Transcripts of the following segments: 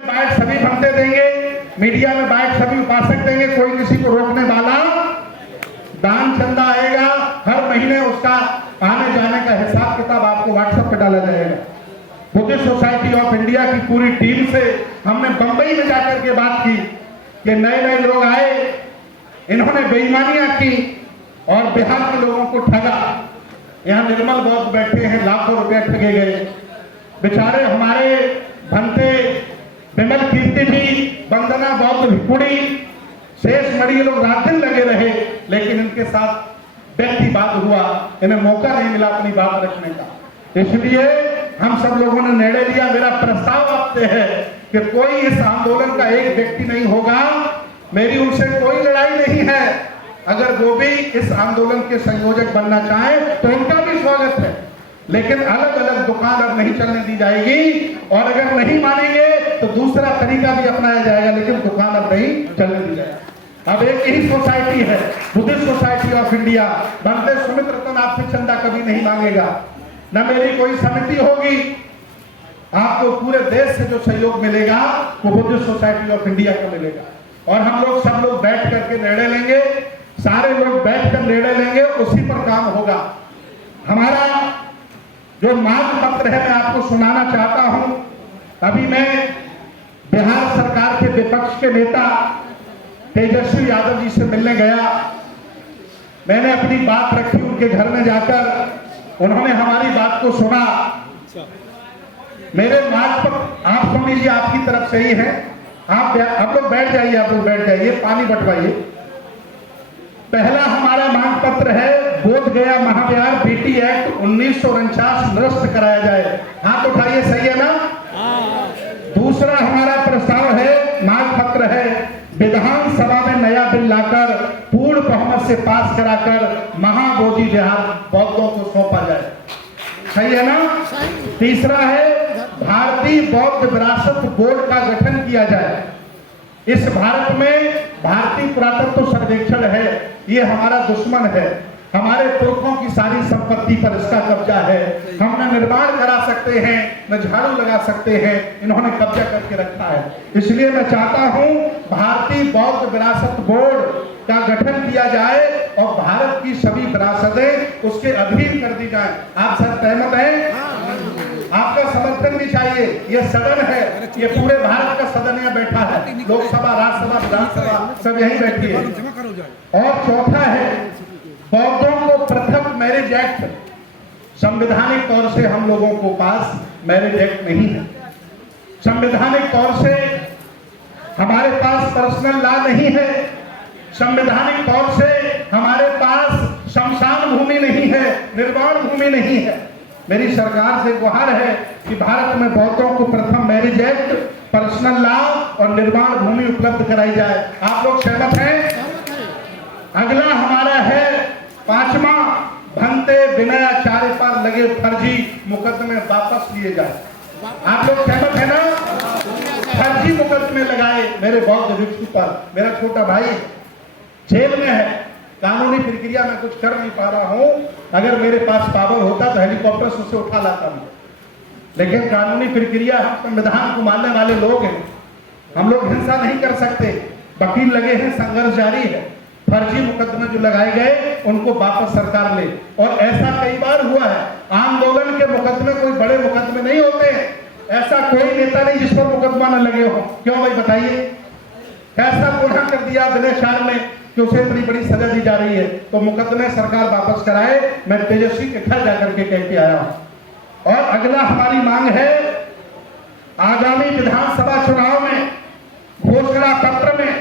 Bite सभी भंते देंगे, media में बाइट सभी उपासक देंगे, कोई किसी को रोकने वाला। दान चंदा आएगा, हर महीने उसका आने जाने का हिसाब किताब आपको व्हाट्सएप पे डाला जाएगा। बुद्धिस्ट सोसाइटी ऑफ इंडिया की पूरी टीम से हमने बंबई में जाकर के बात की कि नए नए लोग आए, इन्होंने बेईमानियां की और बिहार के लोगों को ठगा। यहाँ निर्मल बौद्ध बैठे हैं, लाखों रुपए ठगे गए। बेचारे हमारे भंते विमल कीर्ति जी, वंदना बौद्ध भिकुड़ी, शेष मणि लोग रात दिन लगे रहे, लेकिन इनके साथ व्यक्तिवाद हुआ, इन्हें मौका नहीं मिला अपनी बात रखने का। इसलिए हम सब लोगों ने निर्णय लिया। मेरा प्रस्ताव आपसे है कि कोई इस आंदोलन का एक व्यक्ति नहीं होगा, मेरी उनसे कोई लड़ाई नहीं है। अगर वो भी इस आंदोलन के संयोजक बनना चाहे तो उनका भी स्वागत है, लेकिन अलग अलग दुकान अब नहीं चलने दी जाएगी, और अगर नहीं मानेंगे तो दूसरा तरीका भी अपनाया जाएगा, लेकिन दुकान अब नहीं चलने दी जाएगी। अब एक ही सोसाइटी है, बुद्धिस्ट सोसाइटी ऑफ इंडिया। बनते सुमित रतन आपसे चंदा कभी नहीं मांगेगा, न मेरी कोई समिति होगी। आपको पूरे देश से जो सहयोग मिलेगा वो बुद्धिस्ट सोसाइटी ऑफ इंडिया को मिलेगा, और हम लोग सब लोग बैठ करके निर्णय लेंगे, सारे लोग बैठकर निर्णय लेंगे, उसी पर काम होगा। हमारा जो मांग पत्र है मैं आपको सुनाना चाहता हूं। अभी मैं बिहार सरकार के विपक्ष के नेता तेजस्वी यादव जी से मिलने गया। मैंने अपनी बात रखी उनके घर में जाकर, उन्होंने हमारी बात को सुना। मेरे मांग पत्र आप सुन लीजिए, आपकी तरफ से ही है। आप लोग बैठ जाइए, आप लोग बैठ जाइए, पानी बंटवाइए। पहला हमारा मांग पत्र है, बोध गया महाविहार बीटी एक्ट 1949 निरस्त कराया जाए। हाथ उठाइए, सही है ना? दूसरा हमारा प्रस्ताव है, मांग पत्र है, विधानसभा में नया बिल लाकर पूर्ण बहुमत से पास कराकर महाबोधि विहार बौद्धों को सौंपा जाए। सही है ना? तीसरा है, भारतीय बौद्ध विरासत बोर्ड का गठन किया जाए। इस भारत में भारतीय पुरातत्व सर्वेक्षण है, ये हमारा दुश्मन है। हमारे पुरखों की सारी संपत्ति पर इसका कब्जा है। हम न निर्माण करा सकते हैं, न झाड़ू लगा सकते हैं, इन्होंने कब्जा करके रखा है। इसलिए मैं चाहता हूं भारतीय बौद्ध विरासत बोर्ड का गठन किया जाए और भारत की सभी विरासतें उसके अधीन कर दी जाए। आप सब सहमत हैं? आपका समर्थन भी चाहिए। ये सदन है, ये पूरे भारत का सदन यहाँ बैठा है, लोकसभा, राज्यसभा, विधानसभा सब यहीं बैठी है। और चौथा है, बौद्धों को पृथक मैरिज एक्ट, संवैधानिक तौर से हम लोगों को पास मैरिज एक्ट नहीं है। संवैधानिक तौर से हमारे पास पर्सनल लॉ नहीं है। संवैधानिक तौर से हमारे पास शमशान भूमि नहीं है, निर्माण भूमि नहीं है। मेरी सरकार से गुहार है कि भारत में बौद्धों को प्रथम मैरिज एक्ट, पर्सनल लॉ और निर्माण भूमि उपलब्ध कराई जाए। आप लोग सहमत हैं? अगला हमारा है, पांचवा, भंते विनयाचार्य पर लगे फर्जी मुकदमे वापस लिए जाए। आप लोग सहमत है ना? फर्जी मुकदमे लगाए मेरे बौद्ध भिक्षु पर, मेरा छोटा भाई जेल में है, कानूनी प्रक्रिया में कुछ कर नहीं पा रहा हूं। अगर मेरे पास पावर होता तो हेलीकॉप्टर से उसे उठा लाता हूं, लेकिन कानूनी प्रक्रिया, हम संविधान को मानने वाले लोग हैं, हम लोग हिंसा नहीं कर सकते। वकील लगे हैं, संघर्ष जारी है। फर्जी मुकदमे जो लगाए गए उनको वापस सरकार ले, और ऐसा कई बार हुआ है। आंदोलन के मुकदमे कोई बड़े मुकदमे नहीं होते हैं, ऐसा कोई नेता नहीं जिस पर मुकदमा न लगे हो। क्यों भाई बताइए? कैसा गुनाह कर दिया विनयचार्य ने कि उसे इतनी बड़ी सजा दी जा रही है? तो मुकदमे सरकार वापस कराए। मैं तेजस्वी के घर जाकर के कह के आया हूं। और अगला हमारी मांग है, आगामी विधानसभा चुनाव में घोषणा पत्र में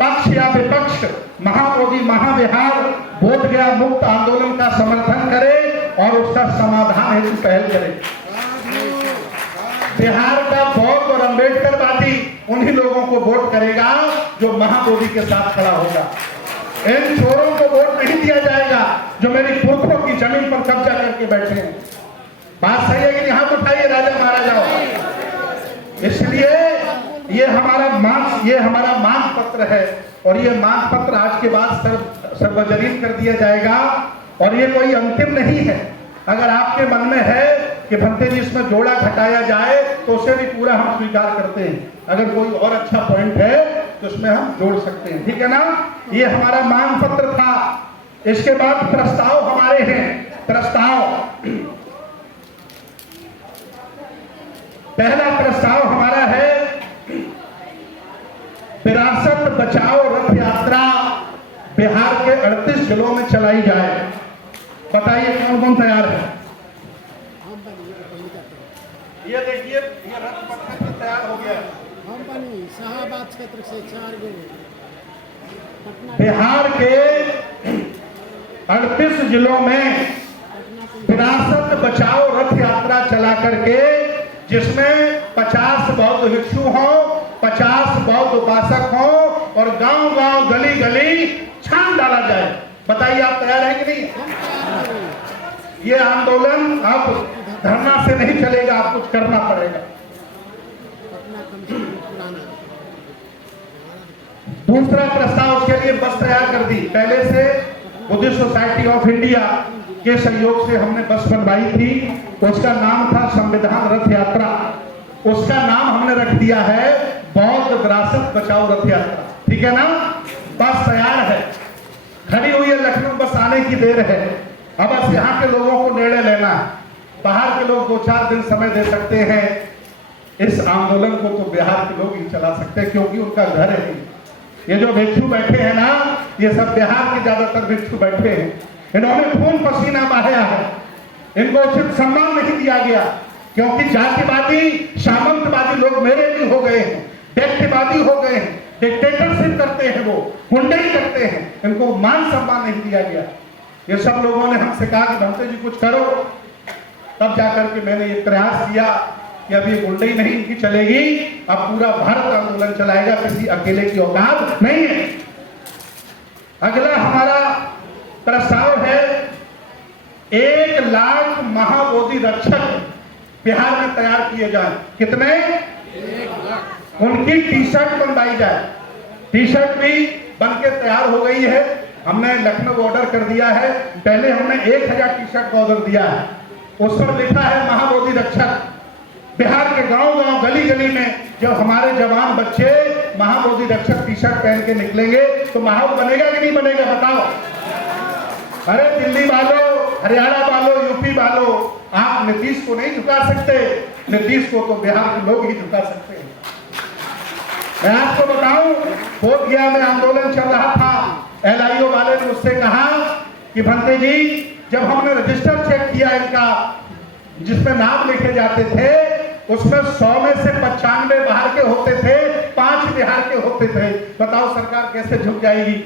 पक्ष या विपक्ष महाबोधि महाविहार बोध गया मुक्त आंदोलन का समर्थन करे और उसका समाधान हेतु पहल करे। बिहार का बौद्ध और अम्बेडकरवादी उन्हीं लोगों को वोट करेगा जो महाबोधि के साथ खड़ा होगा। इन चोरों को वोट नहीं दिया जाएगा जो मेरी पुरखों की जमीन पर कब्जा करके बैठे हैं। बात सही है कि नहीं? हाथ उठाइए, राजा महाराजा। इसलिए ये हमारा मांग पत्र है, और ये मांग पत्र आज के बाद सार्वजनिक कर दिया जाएगा। और ये कोई अंतिम नहीं है। अगर आपके मन में है कि भंते जी इसमें जोड़ा घटाया जाए तो उसे भी पूरा हम स्वीकार करते हैं। अगर कोई और अच्छा पॉइंट है तो उसमें हम जोड़ सकते हैं, ठीक है ना। ये हमारा मांग पत्र था। इसके बाद प्रस्ताव हमारे हैं। प्रस्ताव, पहला प्रस्ताव हमारा है विरासत बचाओ रथ यात्रा बिहार के 38 जिलों में चलाई जाए। बताइए कौन कौन तैयार है? ये देखिए, ये रथ पटना तैयार हो गया। शाहबाद क्षेत्र से 4 बिहार के 38 जिलों में विरासत बचाओ रथ यात्रा चला करके, जिसमें 50 बौद्ध भिक्षु हों, 50 बौद्ध उपासक हों और गांव-गांव, गली-गली छान डाला जाए। बताइए आप तैयार हैं कि नहीं? ये आंदोलन अब धरना से नहीं चलेगा, आप कुछ करना पड़ेगा। दूसरा प्रस्ताव, उसके लिए बस तैयार कर दी। पहले से बुद्धिस्ट सोसाइटी ऑफ इंडिया के सहयोग से हमने बस बनवाई थी। उसका नाम था संविधान रथ यात्रा। उसका नाम हमने रख दिया है बौद्ध विरासत बचाओ रथ यात्रा, ठीक है ना। बस तैयार है, खड़ी हुई है। लखनऊ बस आने की देर है। अब बस यहाँ के लोगों को निर्णय लेना है। बाहर के लोग 2-4 दिन समय दे सकते हैं। इस आंदोलन को तो बिहार के लोग ही चला सकते हैं, क्योंकि उनका घर है। ये जो भिक्षु बैठे हैं ना, ये सब बिहार के ज्यादातर भिक्षु बैठे हैं। इन्होंने खून पसीना बहाया है। इनको उचित सम्मान नहीं दिया गया, क्योंकि जातिवादी सामंतवादी लोग मेरे भी हो गए हैं, व्यक्तिवादी हो गए हैं, डिक्टेटरशिप करते हैं, वो गुंडई करते हैं। इनको मान सम्मान नहीं दिया गया। ये सब लोगों ने हमसे कहा कि भंते जी कुछ करो, तब जाकर के मैंने ये प्रयास किया कि अब ये गुंडई नहीं इनकी चलेगी, अब पूरा भारत आंदोलन चलाएगा, किसी अकेले की औकात नहीं है। अगला हमारा प्रस्ताव है 1 लाख महाबोधि रक्षक बिहार में तैयार किए जाए। कितने? 1 लाख। उनकी टी शर्ट बनवाई जाए। टी शर्ट भी बनके तैयार हो गई है। हमने लखनऊ ऑर्डर कर दिया है। पहले हमने 1000 टी शर्ट का ऑर्डर दिया है। उस पर लिखा है महाबोधि रक्षक। बिहार के गांव-गांव, गली-गली में जब हमारे जवान बच्चे महाबोधि रक्षक टी शर्ट पहन के निकलेंगे तो माहौल बनेगा कि नहीं बनेगा? बताओ। अरे दिल्ली वालों, हरियाणा वालों, यूपी वालों, आप नीतीश को नहीं झुका सकते। नीतीश को तो बिहार के लोग ही झुका सकते हैं। मैं आपको बताऊं, बोध गया में आंदोलन चल रहा था। LIO वाले ने मुझसे कहा कि भंते जी, जब हमने रजिस्टर चेक किया इनका, जिसमें नाम लिखे जाते थे, उसमें 100 में से 95 बाहर के होते थे, 5 बिहार के होते थे। बताओ सरकार कैसे झुक जाएगी?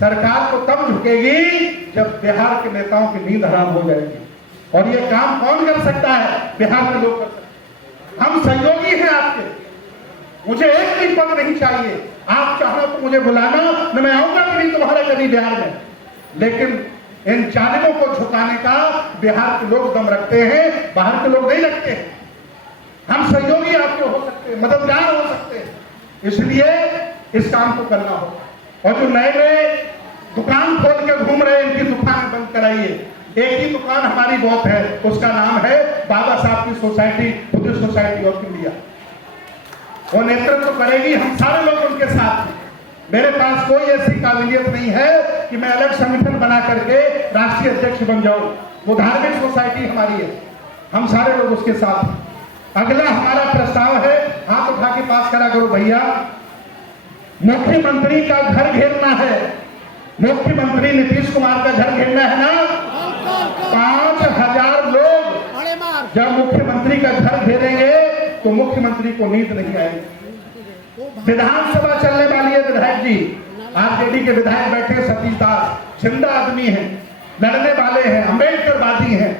सरकार तो तब झुकेगी जब बिहार के नेताओं की नींद हराम हो जाएगी। और ये काम कौन कर सकता है? बिहार के लोग कर सकते हैं। हम सहयोगी हैं आपके। मुझे एक भी पद नहीं चाहिए। आप चाहो तो मुझे बुलाना, मैं आऊंगा भी नहीं तुम्हारे कभी बिहार में। लेकिन इन जालिमों को झुकाने का बिहार के लोग दम रखते हैं, बाहर के लोग नहीं रखते हैं। हम सहयोगी आपके हो सकते हैं, मददगार हो सकते हैं। इसलिए इस काम को करना होगा। और जो नए नए दुकान खोल के घूम रहे हैं, इनकी दुकान बंद कराइए। एक ही दुकान हमारी बहुत है, उसका नाम है बाबा साहब की society, Buddhist society of India. वो नेतृत्व करेगी, हम सारे लोग उनके साथ हैं। मेरे पास कोई ऐसी काबिलियत नहीं है कि मैं अलग संगठन बना करके राष्ट्रीय अध्यक्ष बन जाऊं। वो धार्मिक सोसाइटी हमारी है, हम सारे लोग उसके साथ हैं। अगला हमारा प्रस्ताव है, हाथ उठा के पास करा करो भैया, मुख्यमंत्री का घर घेरना है। मुख्यमंत्री नीतीश कुमार का घर घेरना है ना। 5000 लोग जब मुख्यमंत्री का घर घेरेंगे तो मुख्यमंत्री को नींद नहीं आएगी। विधानसभा चलने वाली है। विधायक जी, आरजेडी के विधायक बैठे, सतीश दास जिंदा आदमी हैं, लड़ने वाले हैं, अम्बेडकर बाजी हैं,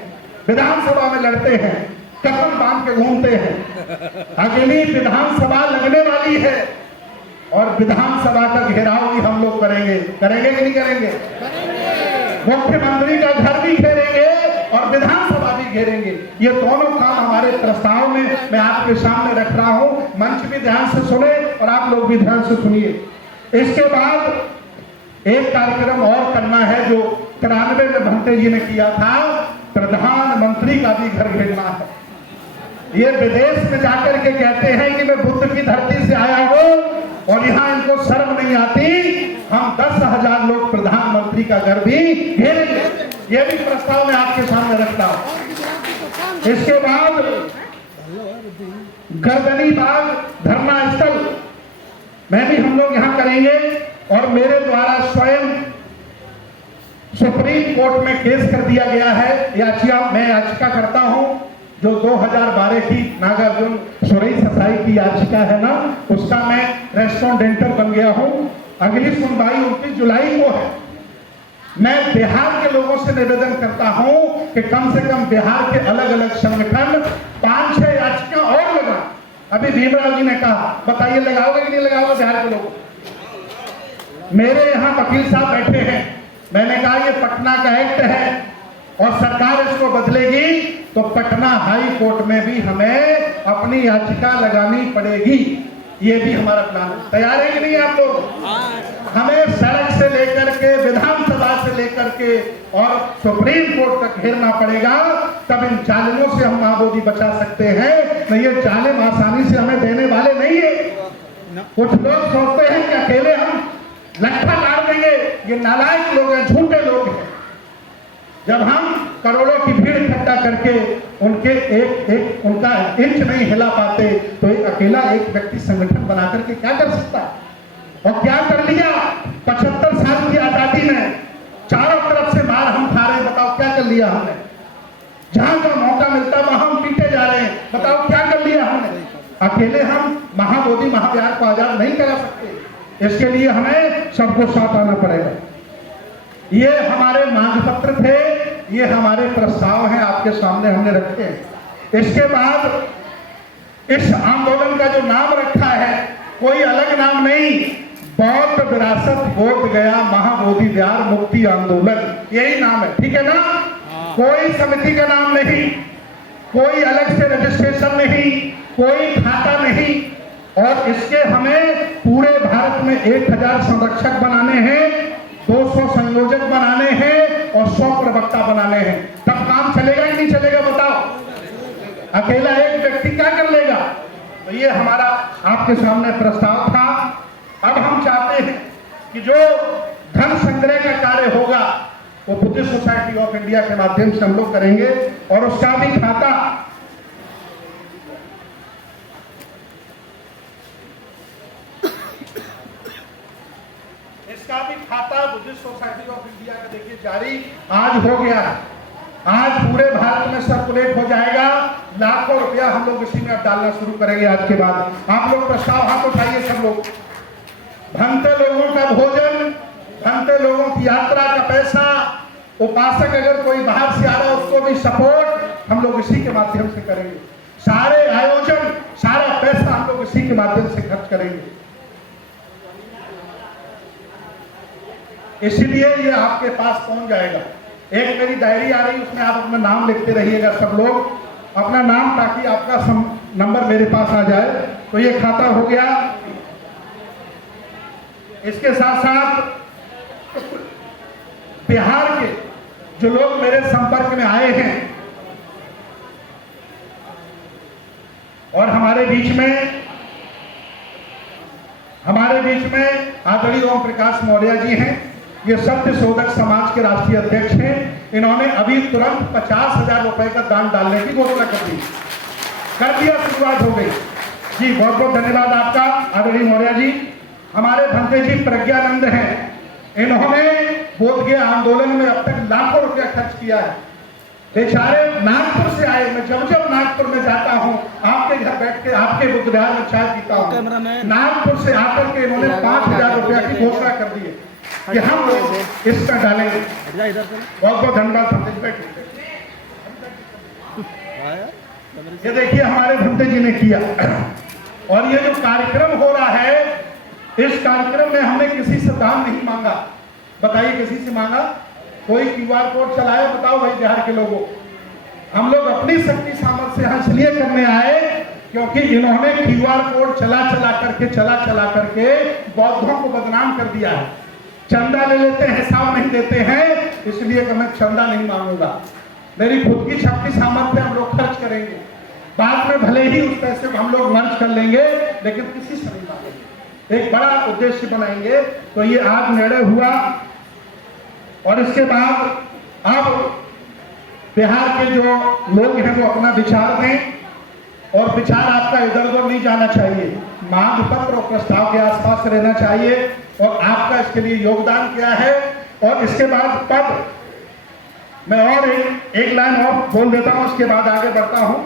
विधानसभा में लड़ते हैं, कफन बांध के घूमते हैं। अगली विधानसभा लगने वाली है और विधानसभा का घेराव भी हम लोग करेंगे। करेंगे कि नहीं करेंगे? मुख्यमंत्री का घर भी घेरेंगे और विधानसभा भी घेरेंगे। ये दोनों काम हमारे प्रस्ताव में मैं आपके सामने रख रहा हूं। मंच भी ध्यान से सुने और आप लोग भी ध्यान से सुनिए। इसके बाद एक कार्यक्रम और करना है जो 93 में भंते जी ने किया था। प्रधानमंत्री का भी घर घेरना है। ये विदेश में जाकर के कहते हैं कि मैं बुद्ध की धरती से आया हूं और यहाँ इनको शर्म नहीं आती, हम 10,000 लोग प्रधानमंत्री का घर भी घेरेंगे। ये भी प्रस्ताव मैं आपके सामने रखता हूं। इसके बाद गर्दनी बाग धरना स्थल में भी हम लोग यहाँ करेंगे और मेरे द्वारा स्वयं सुप्रीम कोर्ट में केस कर दिया गया है। मैं याचिका करता हूं जो 2012 की नागार्जुन सुरई ससाई की याचिका है ना, उसका मैं रेस्पोंडेंटर बन गया हूं। अगली सुनवाई 29 जुलाई को है। मैं बिहार के लोगों से निवेदन करता हूं कि कम से कम बिहार के अलग अलग संगठन 5-6 याचिका और लगा। अभी भीमराव जी ने कहा, बताइए लगाओगे कि नहीं लगाओगे बिहार के लोगों? मेरे यहाँ वकील साहब बैठे हैं, मैंने कहा ये पटना का एक्ट है और सरकार इसको बदलेगी तो पटना हाई कोर्ट में भी हमें अपनी याचिका लगानी पड़ेगी। ये भी हमारा प्लान है। तैयार है कि नहीं आप लोग? हमें सड़क से लेकर के विधानसभा से लेकर के और सुप्रीम कोर्ट तक घेरना पड़ेगा, तब इन जालिमों से हम आबादी बचा सकते हैं। नहीं ये जालिम आसानी से हमें देने वाले नहीं है। कुछ लोग सोचते हैं कि अकेले हम लट्ठा मार देंगे, ये नालायक लोग हैं, झूठे लोग हैं। जब हम करोड़ों की भीड़ इकट्ठा करके उनके एक उनका इंच नहीं हिला पाते तो एक अकेला एक व्यक्ति संगठन बना करके क्या कर सकता है? और क्या कर लिया 75 साल की आजादी में? चारों तरफ से मार हम खा रहे हैं, बताओ क्या कर लिया हमने? जहां का मौका मिलता वहां हम पीटे जा रहे हैं, बताओ क्या कर लिया हमने? अकेले हम महाबोधि महाविहार को आजाद नहीं करा सकते। इसके लिए हमें सबको साथ आना पड़ेगा। ये हमारे मांग पत्र थे, ये हमारे प्रस्ताव हैं, आपके सामने हमने रखे हैं। इसके बाद इस आंदोलन का जो नाम रखा है कोई अलग नाम नहीं, बौद्ध विरासत बोध गया महाबोधि विहार मुक्ति आंदोलन, यही नाम है। ठीक है ना? कोई समिति का नाम नहीं, कोई अलग से रजिस्ट्रेशन नहीं, कोई खाता नहीं। और इसके हमें पूरे भारत में 1000 संरक्षक बनाने हैं, 200 संयोजक बनाने हैं और 100 प्रवक्ता बनाने हैं। तब काम चलेगा कि नहीं चलेगा बताओ? अकेला एक व्यक्ति क्या कर लेगा? तो ये हमारा आपके सामने प्रस्ताव था। अब हम चाहते हैं कि जो धन संग्रह का कार्य होगा वो बुद्धिस्ट सोसाइटी ऑफ इंडिया के माध्यम से हम लोग करेंगे और उसका भी खाता बुद्धिस्ट सोसाइटी ऑफ इंडिया का देखिए जारी आज हो गया। आज पूरे भारत में सर्कुलेट हो जाएगा। लाखों रुपया हम लोग इसी में अब डालना शुरू करेंगे आज के बाद। आप लोग प्रस्ताव हाथ उठाइए सब लोग। भंते लोगों का भोजन, भंते लोगों की यात्रा का पैसा, उपासक अगर कोई बाहर से आ रहा है उसको भी सपोर्ट हम लोग इसी के माध्यम से करेंगे। सारे आयोजन, सारा पैसा हम लोग इसी के माध्यम से खर्च करेंगे। इसलिए ये आपके पास पहुंच जाएगा। एक मेरी डायरी आ रही, उसमें आप अपना नाम लिखते रहिएगा सब लोग, अपना नाम, ताकि आपका नंबर मेरे पास आ जाए। तो ये खाता हो गया। इसके साथ साथ बिहार के जो लोग मेरे संपर्क में आए हैं और हमारे बीच में आदरणीय ओम प्रकाश मौर्य जी हैं, ये सत्य शोधक समाज के राष्ट्रीय अध्यक्ष हैं। इन्होंने अभी तुरंत 50,000 रुपए का दान डालने की घोषणा कर दिया, शुरुआत हो गई। जी बहुत बहुत धन्यवाद आपका आदरणीय मौर्य जी। हमारे भंते जी प्रज्ञानंद हैं, इन्होंने बोध गया आंदोलन में अब तक लाखों रुपया खर्च किया है। बेचारे नागपुर से आए। मैं जब नागपुर में जाता हूँ, आपके घर बैठ के आपके बुद्ध विहार में चाय पीता हूँ, नागपुर से आकर के इन्होंने 5,000 रुपया की घोषणा कर दी है कि हम लोग इसका डालेंगे। बहुत बहुत धन्यवाद। ये देखिए हमारे भंते जी ने किया। और ये जो कार्यक्रम हो रहा है, इस कार्यक्रम में हमने किसी से दान नहीं मांगा। बताइए किसी से मांगा? कोई क्यूआर कोड चलाया? बताओ भाई बिहार के लोगों। हम लोग अपनी शक्ति सामर्थ्य यहाँ इसलिए करने आए क्योंकि इन्होंने क्यूआर कोड चला चला करके बौद्धों को बदनाम कर दिया है। चंदा ले लेते हैं, हिसाब नहीं देते हैं, इसलिए कि मैं चंदा नहीं मांगूंगा। मेरी खुद की शक्ति सामर्थ्य हम लोग खर्च करेंगे, बाद में भले ही उस पैसे को हम लोग मर्ज कर लेंगे, लेकिन किसी से नहीं मांगेंगे, एक बड़ा उद्देश्य बनाएंगे। तो ये आज निर्णय हुआ और इसके बाद अब बिहार के जो लोग हैं वो अपना विचार दें और विचार आपका इधर उधर नहीं जाना चाहिए, मांग पत्र और प्रस्ताव के आसपास रहना चाहिए और आपका इसके लिए योगदान क्या है। और इसके बाद पद मैं और एक लाइन और बोल देता हूं, उसके बाद आगे बढ़ता हूं।